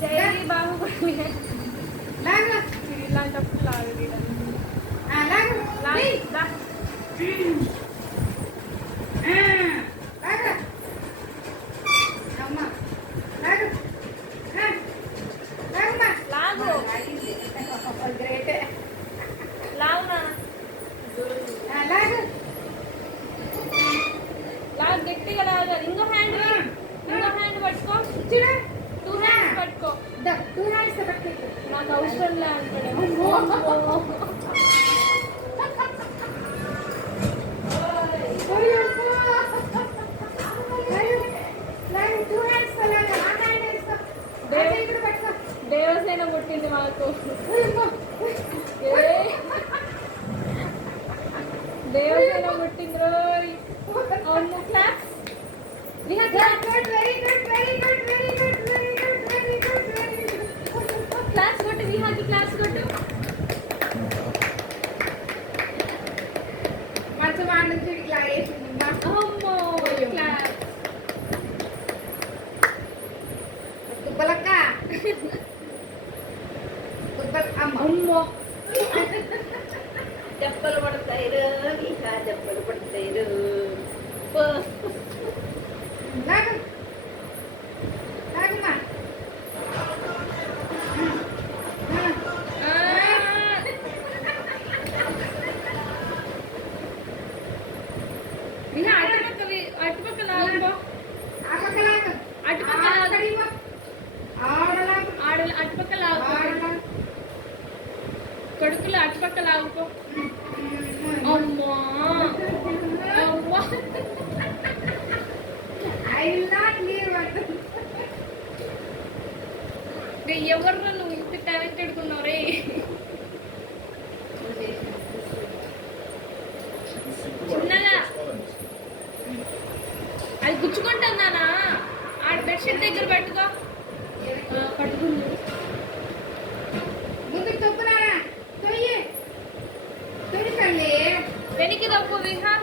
జై బాహుబలి ఇలాంటప్పుడు లాగడి లాగ్ గట్టిగా లాగాలి. ఇంకో హ్యాండ్ పట్టుకో. 2 హ్యాండ్స్ పట్టుకో. నాకు అవసరం లే అంటాడేమో. దేవసేన పుట్టింది మాకు. దేవసేన పుట్టింది రోయ్. అవును క్లాప్స్. క్లాస్ కొట్టు విహాకి, క్లాస్ కొట్టు. మంచమా నుంచి ఇట్లా వేసింది. అమ్మో క్లాస్. అమ్మో చెప్పలు పడతాయి ఇంకా చెప్పలు పడతాయి. అటుపక్క లాగు. అటుపక్క లాగు. కొడుకులు అటుపక్క లాగుకో. అమ్మా అమ్మా ఎవర్రా నువ్వు ఇంత టాలెంటెడ్ ఉన్నావు రే. చిన్నగా అది గుచ్చుకుంటుందానా? ఆ బెడ్షీట్ దగ్గర పెట్టుకో. పట్టుకుంది. వెనక్కి తప్పు విహా.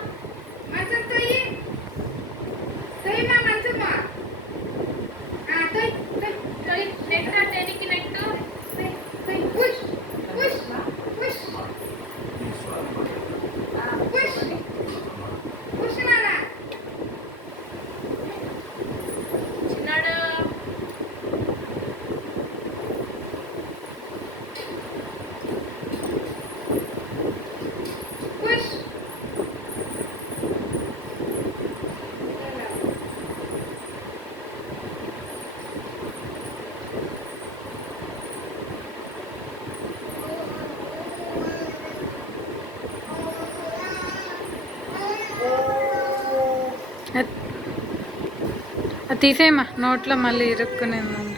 తీసేయమ్మా, నోట్లో మళ్ళీ ఇరుక్కునేది.